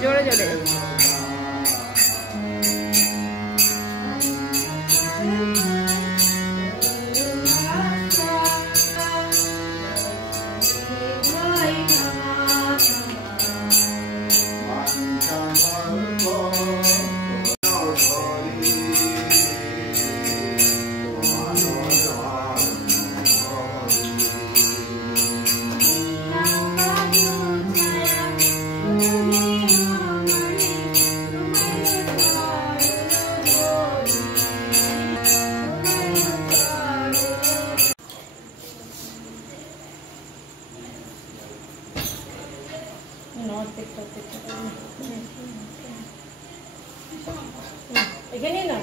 জোরে জোরে এখানে না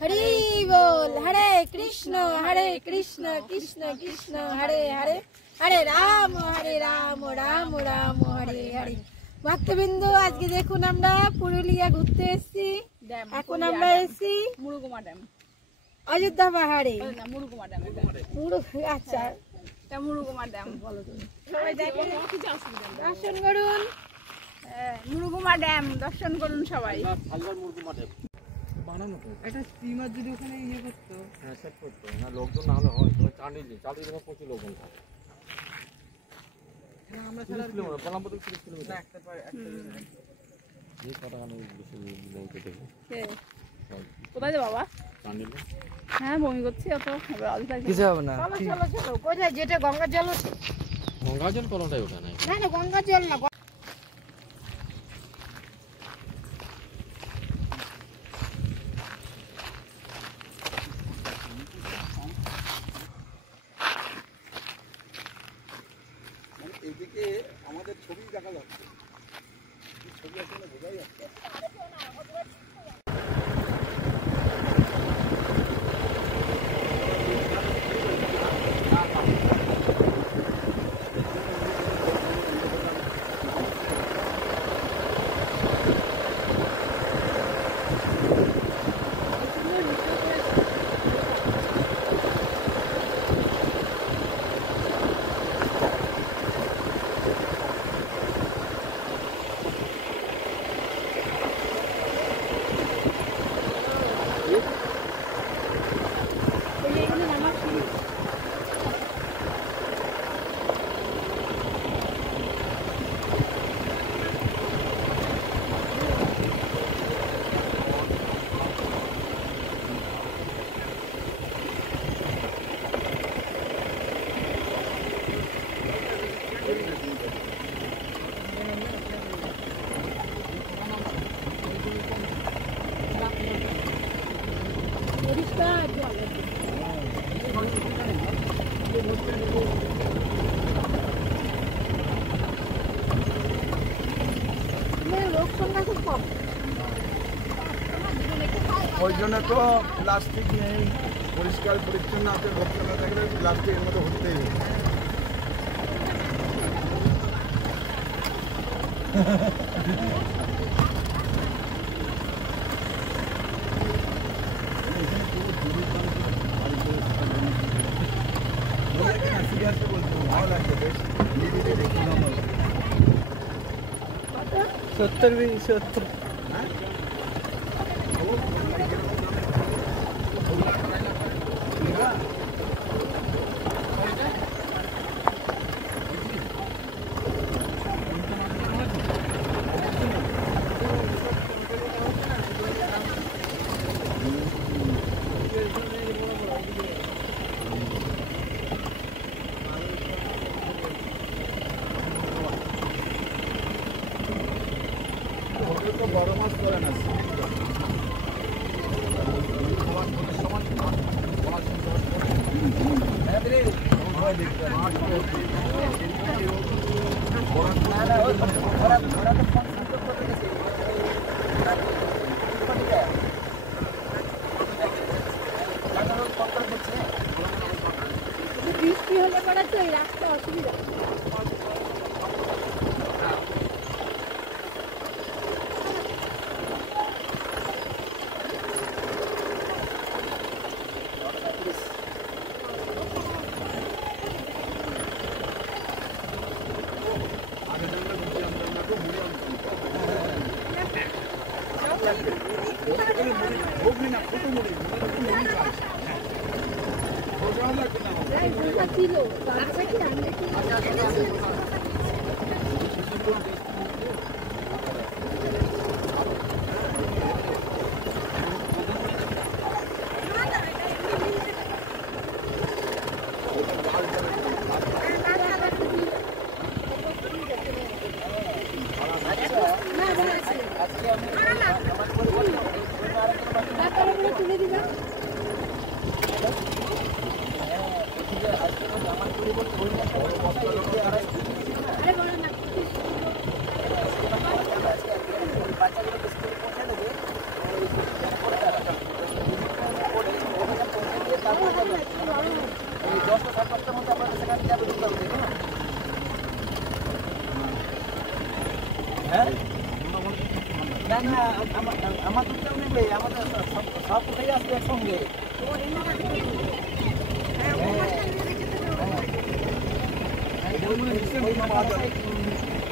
हरि बोल हरे कृष्ण कृष्ण कृष्ण हरे हरे हरे राम राम राम हरे हरे ভক্তবৃন্দ আজকে দেখুন আমরা পুরুলিয়া ঘুরতে এসেছি এখন আমরা এসেছি মুরুগুমা ড্যাম অযোধ্যা পাহাড়ে না মুরুগুমা ড্যাম আচ্ছা এটা মুরুগুমা ড্যাম বলো তুমি সবাই দেখুন দর্শন করুন মুরুগুমা ড্যাম দর্শন করুন সবাই হালদার মুরুগুমা ড্যাম বানানো তো একটা স্টিমার যদি ওখানে ইয়ে করতো হ্যাঁ সেট করতো না লোকজন না হলে হয় তো চাঁদিলে প্রচুর লোকজন থাকে না আমরা সারা কিলোমিটার বলামপুর 30 কিলোমিটার একটা এই কথা আমি বেশি বলতে দেখি কোথায় যাবে বাবা চাঁদিলে হ্যাঁ বমি করছি অত কিছু হবে না চলো চলো কোথায় যেটা গঙ্গার জল আছে গঙ্গার জল কোনটাই ওঠা নাই না না গঙ্গার জল না এদিকে আমাদের ছবি দেখা যাচ্ছে ছবি আসলে বোঝাই যাচ্ছে ওই জন্য তো প্লাস্টিক নেই, পরিষ্কার পরিচ্ছন্ন আছে, পরিচ্ছন্ন থাকলে প্লাস্টিকের মতো হতেই হবে। ভালো লাগছে বেশ, 70 বড় মাছ করে না বৃষ্টি হলে পরে তো এই রাস্তা অসুবিধা। কিলো আছে কি আমরা কি তুলে দিবা আরে বড় না আমাদের নেবে, আমাদের সব কোথায় আসবে একসঙ্গে।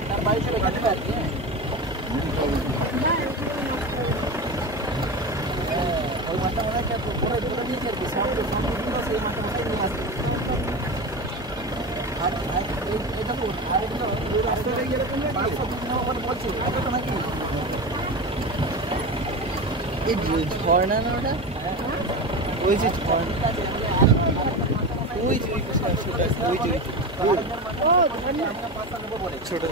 তার বাড়ি চলে যাবে আর কি। ওই মাঠটা মনে হয় পরে দুটো নিয়েছে আর কি, সেই মাঠটা মনে নিয়ে আসবে। আর এটা আর এগুলো রাস্তাটা গেলে ওখানে বলছি এটা তো নাকি এই ঝর্ণা না ওটা, ওই যে ঝর্ণা, ওই যে ছোট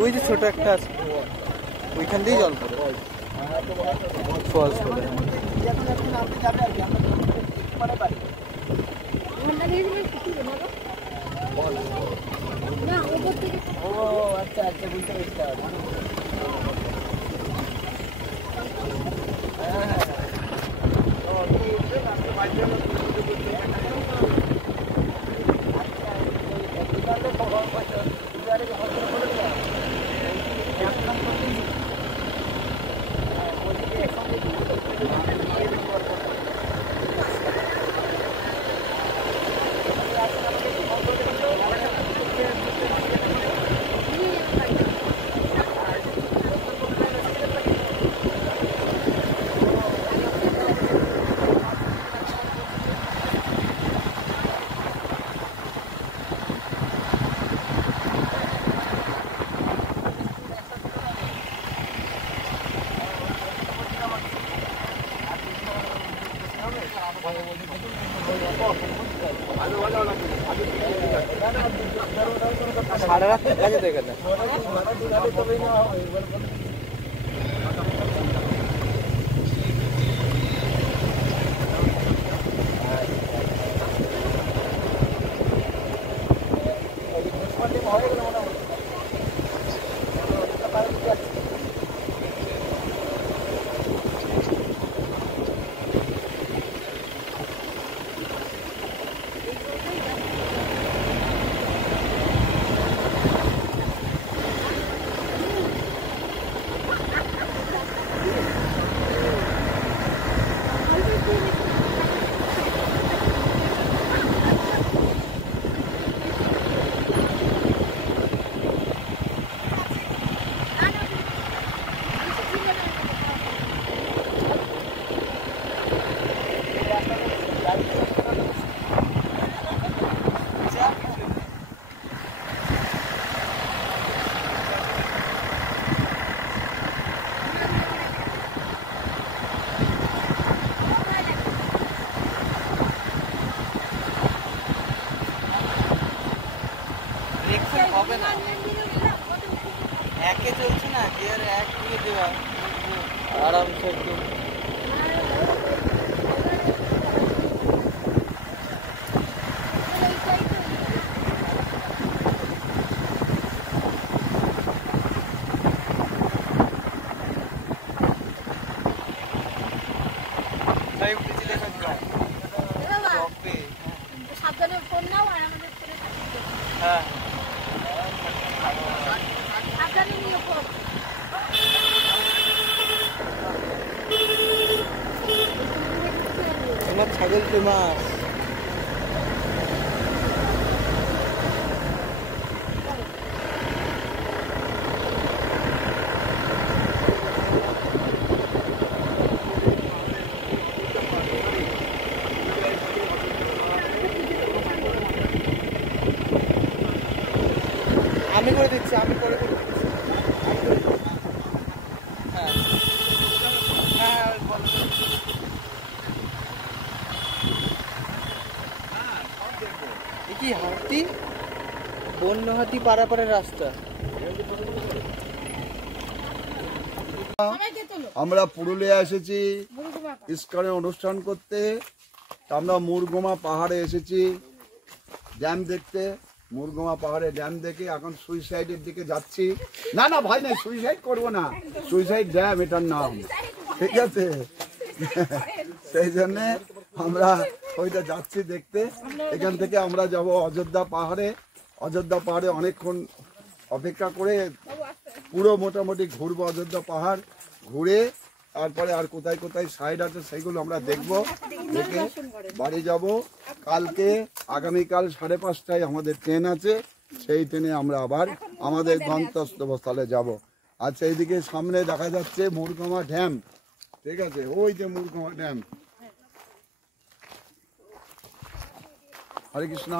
ওই যে ছোট একটা আছে, ওইখান দিয়েই জল পড়ে ফলস করে। ও আচ্ছা আচ্ছা, বুঝতে পেরেছি। সাড়ে রাত লাগে তো এখানে। এখন হবে না, একে চলছে না, গিয়ার এক দিয়ে দেওয়া আরামসে একটু। সাবধানে ফোন নাও আর আমাদের ফোনে হ্যাঁ সাবধানে নিয়ে ফোন। তোমার ছাগল ফেমাস। আমি করে দিচ্ছি, আমি করে দিচ্ছি। হ্যাঁ হ্যাঁ বলো। এ কি হাতি? বন্য হাতি পারাপারের রাস্তা। সবাইকে তোলো। আমরা পুরুলিয়া এসেছি মুরুগুমা কর। ইস্কনে অনুষ্ঠান করতে। তা আমরা মুরগুমা পাহাড়ে এসেছি ড্যাম দেখতে। মুরগুমা পাহাড়ে ড্যাম দেখে এখন সুইসাইডের দিকে যাচ্ছি। না না ভাই নাই, সুইসাইড করবো না, সুইসাইড ড্যাম এটার নাম, ঠিক আছে? সেই জন্যে আমরা ওইটা যাচ্ছি দেখতে। এখান থেকে আমরা যাব অযোধ্যা পাহাড়ে। অযোধ্যা পাহাড়ে অনেকক্ষণ অপেক্ষা করে পুরো মোটামুটি ঘুরবো অযোধ্যা পাহাড়। ঘুরে তারপরে আর কোথায় কোথায় সাইড আছে সেইগুলো আমরা দেখবো। দেখে বাড়ি যাব। কালকে আগামীকাল 5:30টায় আমাদের ট্রেন আছে, সেই ট্রেনে আমরা আবার আমাদের গন্তব্যস্থলে যাব। আচ্ছা, এইদিকে সামনে দেখা যাচ্ছে মুরগুমা ড্যাম, ঠিক আছে? ওই যে মুরগুমা ড্যাম। হরে কৃষ্ণ।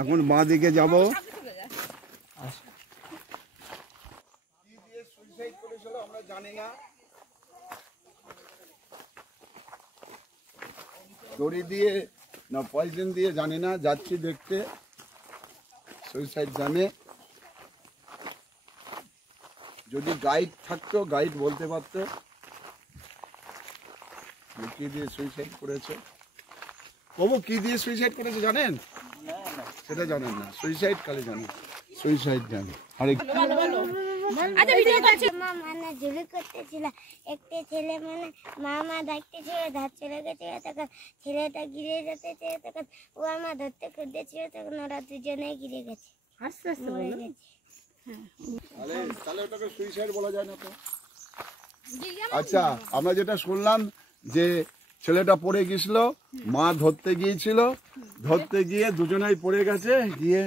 এখন বাঁ দিকে যাব। আমরা জানি না, দড়ি দিয়ে না পয়জন দিয়ে জানি না, যাচ্ছি দেখতে সুইসাইড জানে। যদি গাইড থাকতো, গাইড বলতে পারতো কি দিয়ে সুইসাইড করেছে। বাবু কি দিয়ে সুইসাইড করেছে জানেন? সেটা জানেন না, সুইসাইড খালি জানেন, সুইসাইড জানেন। আরে আচ্ছা ভিডিও করছি। মানে ঝুলি করতেছিল, একটা ছেলে মানে মামা ডাকতেছিল, ধার চলে গেছে, তখন ছেলেটা গিরে যেতেছে, তখন ও আমার ধরতে খুঁজতেছিল, তখন ওরা দুজনেই গিরে গেছে, আস্তে আস্তে মরে বলো। গেছে। তাহলে ওটাকে সুইসাইড বলা যায় না তো? আচ্ছা, আমরা যেটা শুনলাম যে ছেলেটা পড়ে গেছিল, মা ধরতে গিয়েছিল, ধরতে গিয়ে দুজনেই পড়ে গেছে, গিয়ে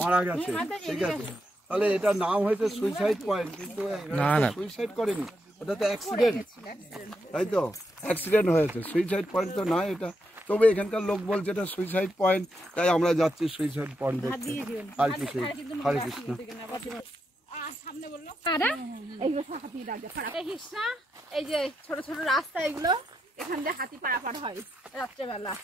মারা গেছে, ঠিক আছে? তাহলে এটা নাম হয়েছে সুইসাইড পয়েন্ট, কিন্তু সুইসাইড করেনি, ওটা তো অ্যাক্সিডেন্ট, তাই তো? অ্যাক্সিডেন্ট হয়েছে, সুইসাইড পয়েন্ট তো না এটা। তবে এখানকার লোক বলছে এটা সুইসাইড পয়েন্ট, তাই আমরা যাচ্ছি সুইসাইড পয়েন্ট দেখতে। আর কিছু। হরে কৃষ্ণ। সামনে বললো এইগুলো সব হাতি কৃষ্ণা, এই যে ছোট ছোট রাস্তা, এগুলো এখান দিয়ে হাতি পারাপার হয় রাত্রেবেলা।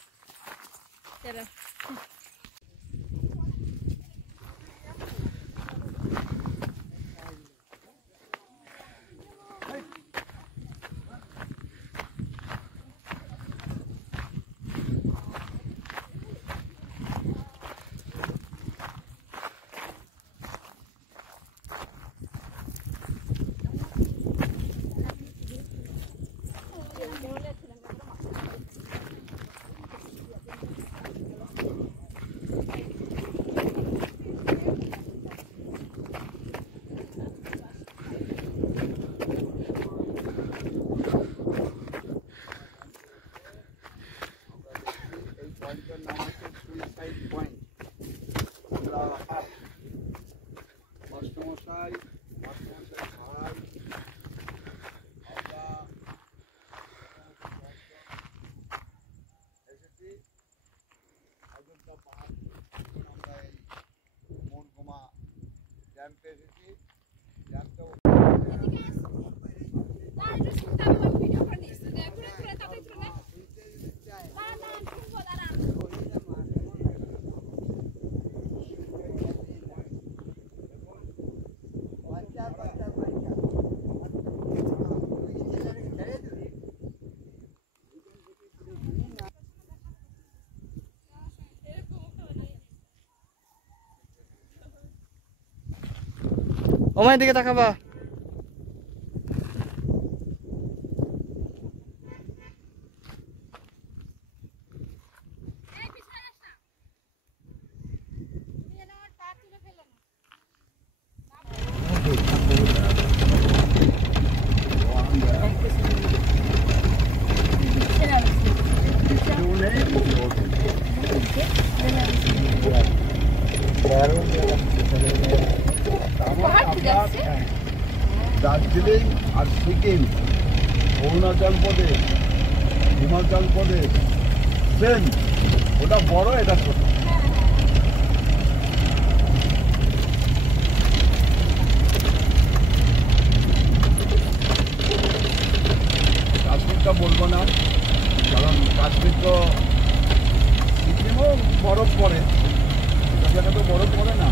ওমাই দিকে তাকাবা। দার্জিলিং আর সিকিম, অরুণাচল প্রদেশ, হিমাচল প্রদেশ সেম, ওটা বড় এটা ছোট। কাশ্মীরটা বলবো না, কারণ কাশ্মীর তো সিকিমও বরফ পড়ে, এটা জায়গায় তো বরফ পড়ে না।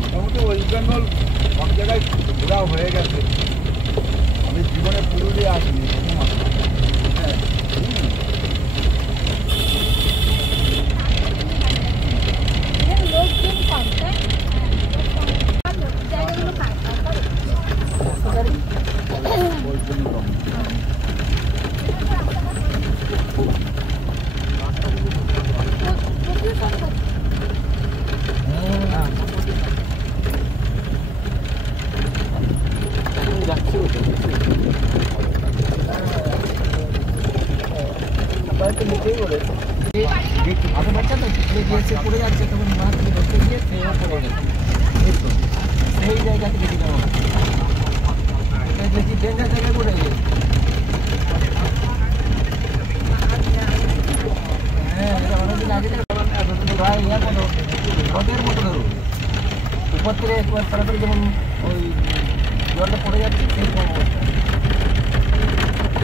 মোটামুটি ওয়েস্ট বেঙ্গল সব জায়গায় ঘোরা হয়ে গেছে। আমি জীবনে পুরুলিয়া আসিনি, প্রথম লোকজন কম, তাই? জায়গাগুলো আগে বাচ্চা তো গিয়েছে পড়ে যাচ্ছে, তখন মা থেকে ধরতে গিয়ে সেও পড়ে গেছে। সেই জায়গা থেকে দিলাম দেখি ডেঞ্জার জায়গায় পড়ে গেছে। হ্যাঁ, এটা অনেকদিন আগে প্রায় ইয়া কোনো রথের মতো ধরো উপর থেকে একবার তাড়াতাড়ি যেমন ওই জলটা পড়ে যাচ্ছে সেই রকম অবস্থা।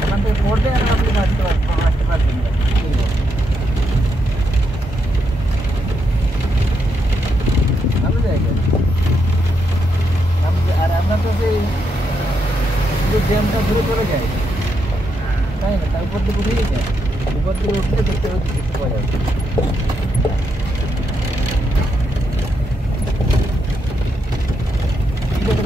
ওখান থেকে পড়বে আর আপনি আসতে পারবেন না। ভালো জায়গা। আর আমরা তো সেই ড্যামটা ঘুরে চলে যায়, তাই না? তার উপর থেকে উঠেই যায়, উপর থেকে উঠলে দেখতে পাওয়া যাবে। ঠিক আছে।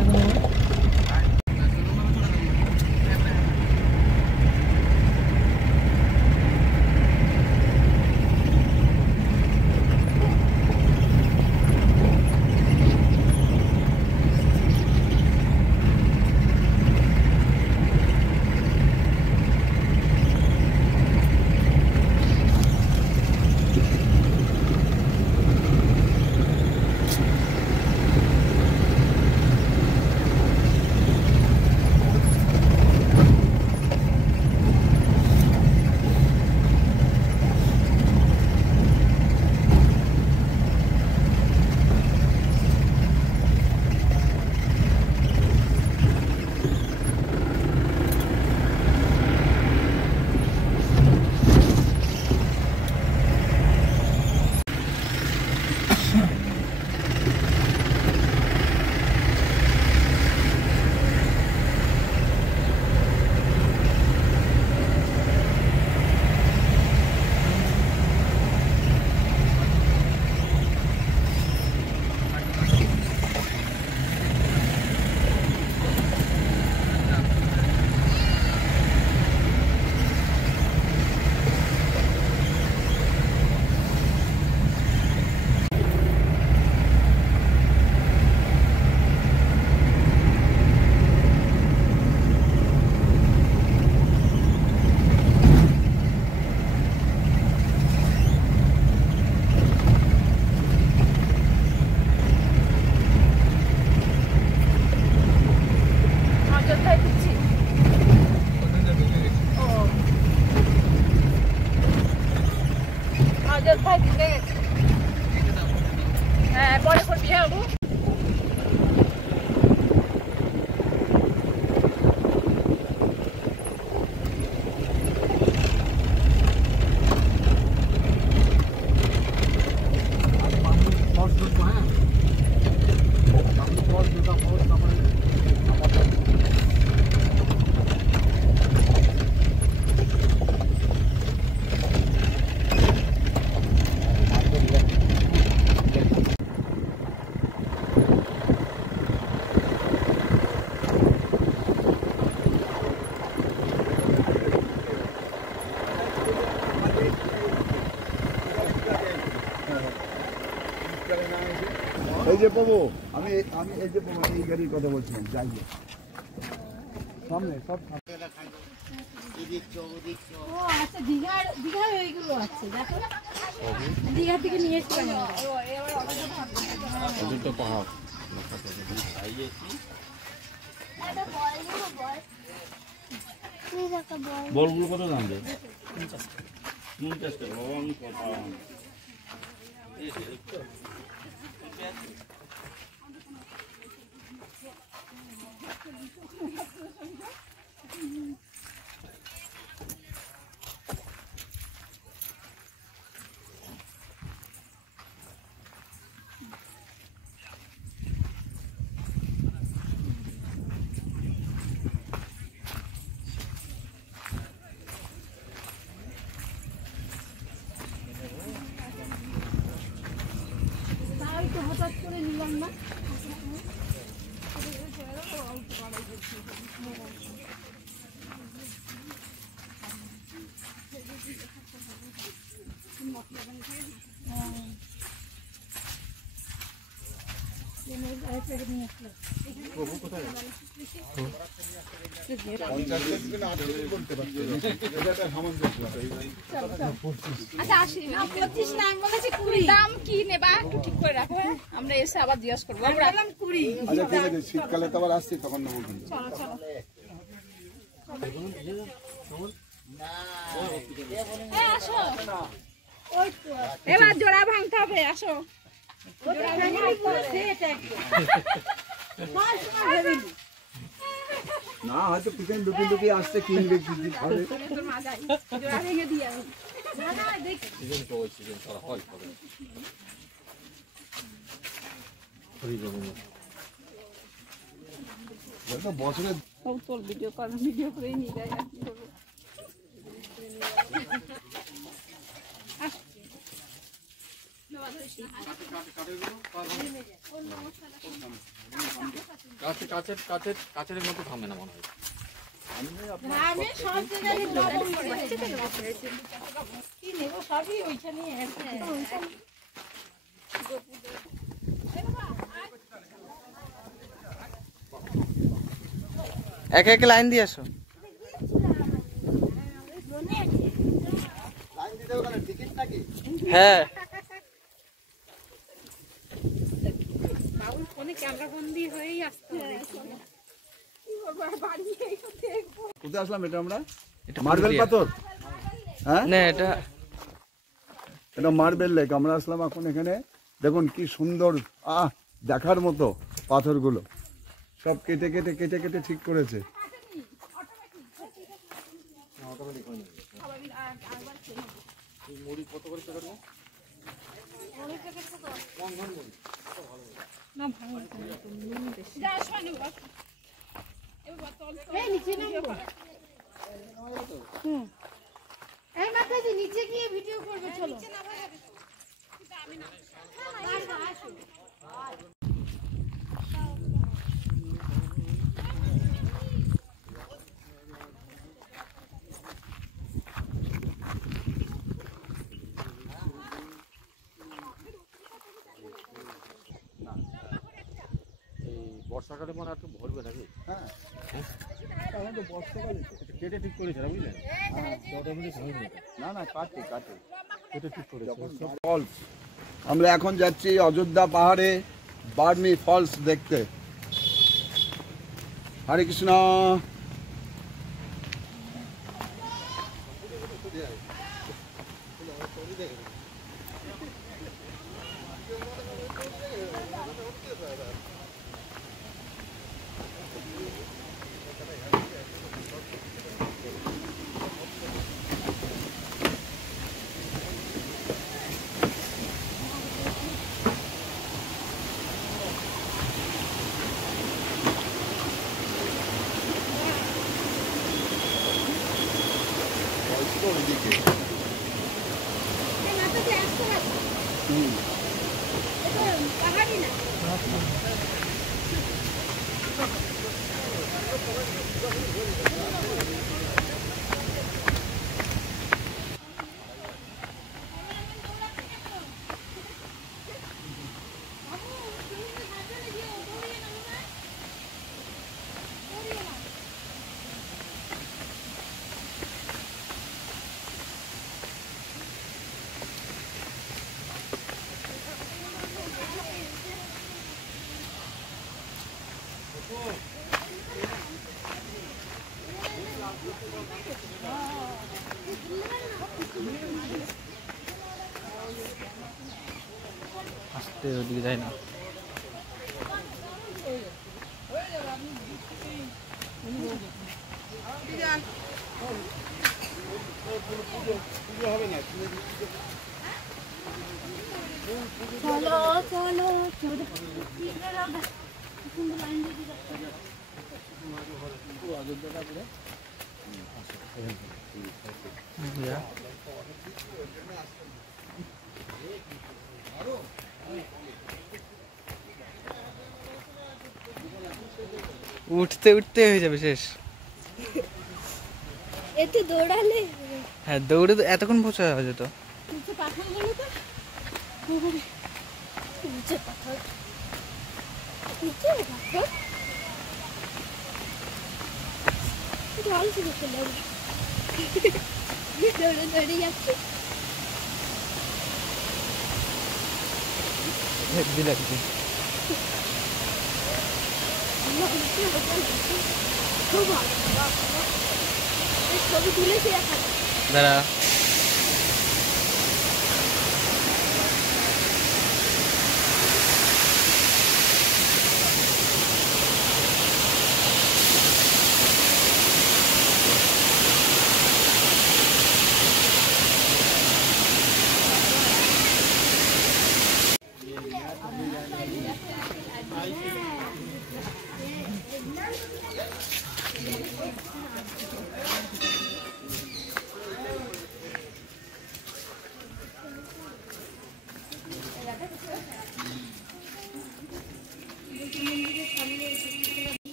হ্যাঁ, পরে করবি। হ্যাঁ, এই যে পাবো আমি আমি এই যে পাবো এই গাড়ির কথা বলছিলাম যাই হোক। সামনে সব ও আচ্ছা দীঘার ওইগুলো আছে দেখো দীঘা থেকে নিয়ে এসেছিলাম অযোধ্যা পাহাড় বলগুলো কত দাম দেয় 50 টাকা বাবা আমি কথা তাই তো হঠাৎ করে নিলাম না দাম কি নেবা একটু ঠিক করে রাখো আমরা এসে আবার জিজ্ঞাসা করবো আমরা আচ্ছা ঠিক আছে শীতকালে তো আবার আসছি তখন নেবো কিন্তু আসো এবার জোড়া ভাঙতে হবে আসো না হয়তো পিছনে লুকিয়ে আসতে কিনবে কি হবে জোড়া ভেঙে দিয়ে আমি বছরে তোর ভিডিও করে নিয়ে যায় আর কি করবো কাছের মতো থামে না মনে হয় আমি সব জায়গায় লবণ কি নেবো সবই ওইখানে এক এক লাইন দিয়ে আসো টিকিট নাকি হ্যাঁ বাবুর ফোনে ক্যামেরা বন্দি হয়েই আসতে হবে কোথায় আসলাম এটা আমরা মার্বেল পাথর হ্যাঁ না এটা এটা মার্বেল লেক আমরা আসলাম এখন এখানে দেখুন কি সুন্দর দেখার মতো পাথরগুলো সব কেটে কেটে কেটে কেটে ঠিক করেছে এই মাথায় নিচে গিয়ে ভিডিও করবে চলো বর্ষাকালে মনে একটু ভরবে নাকি হ্যাঁ কেটে ঠিক করেছে না বুঝলেন না না কাটে কাটে কেটে ঠিক করেছে ফলস আমরা এখন যাচ্ছি অযোধ্যা পাহাড়ে বার্নি ফলস দেখতে হরে কৃষ্ণ আস্তে ওদিকে যায় না। চলো চলো উঠতে উঠতে হয়ে যাবে শেষ। একটু দৌড়ালে হ্যাঁ, দৌড়ে তো এতক্ষণ পৌঁছা যেত। নিচে পাথর গেলে তো নিচে পাথর ঢাল শুরু করলাম দৌড়ে দৌড়ে যাচ্ছি। ছবি তুলেছি এখন। দাঁড়া,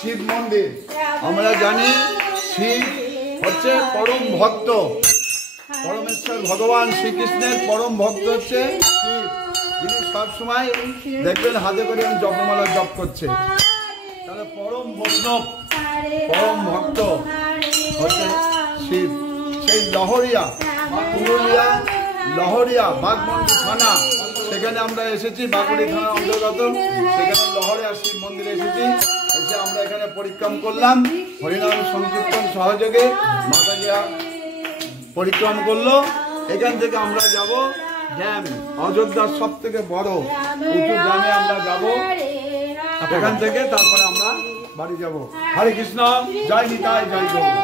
শিব মন্দির। আমরা জানি শিব হচ্ছে পরম ভক্ত, পরমেশ্বর ভগবান শ্রীকৃষ্ণের পরম ভক্ত হচ্ছে শিব, যিনি সবসময় দেখবেন হাতে করে জপমালা জপ করছে। তাহলে পরম বৈষ্ণব পরম ভক্ত হচ্ছে শিব। সেই লহরিয়া পুরুলিয়া লহরিয়া বাঘমন্ডি থানা, সেখানে আমরা এসেছি, বাগুড়ি থানা অন্তর্গত। সেখানে লহরিয়া শিব মন্দিরে এসেছি। এসে আমরা এখানে পরিক্রম করলাম, হরিনাম সংকীর্তন সহযোগে মাতাজি পরিক্রম করলো। এখান থেকে আমরা যাব ড্যাম, অযোধ্যার সব থেকে বড় উঁচু ড্যামে আমরা যাব। এখান থেকে তারপরে আমরা বাড়ি যাব। হরে কৃষ্ণ, জয় নিতাই, জয় গৌর।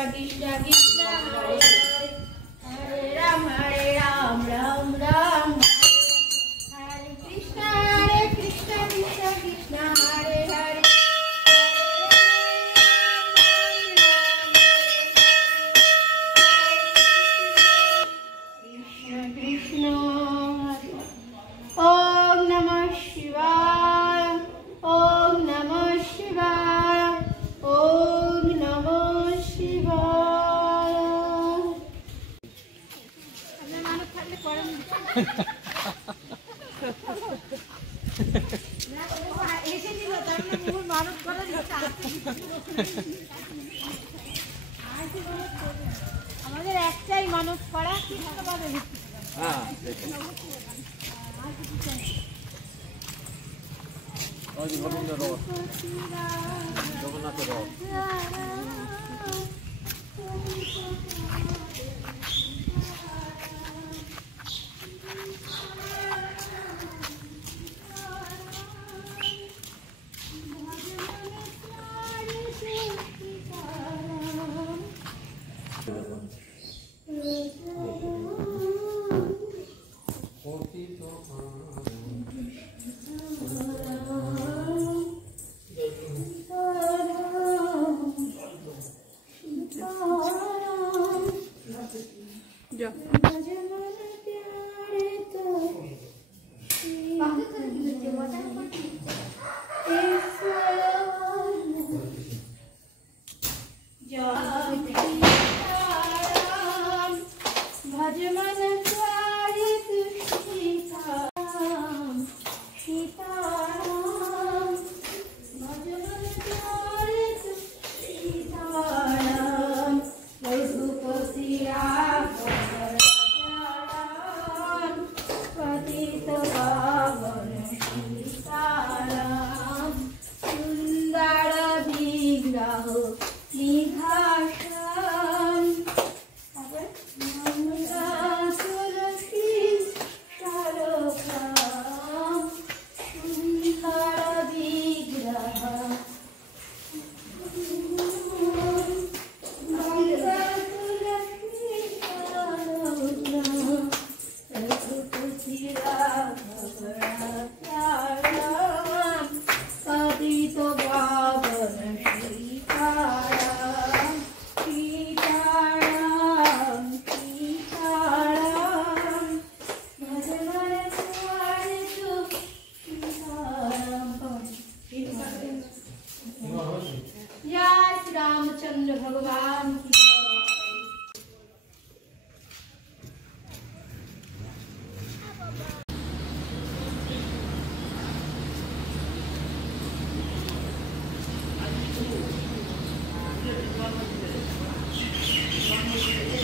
कृष्ण कृष्ण हरे हरे हरे राम राम राम हरे कृष्ण कृष्ण कृष्ण हरे हरे कृष्ण ओम नमः शिवाय ओम नमः शिवाय ओम नमः शिवाय আমাদের একটাই মানত করা কৃষ্ণভাবে হ্যাঁ জগন্নাথের রথ रामचंद्र भगवान की जय।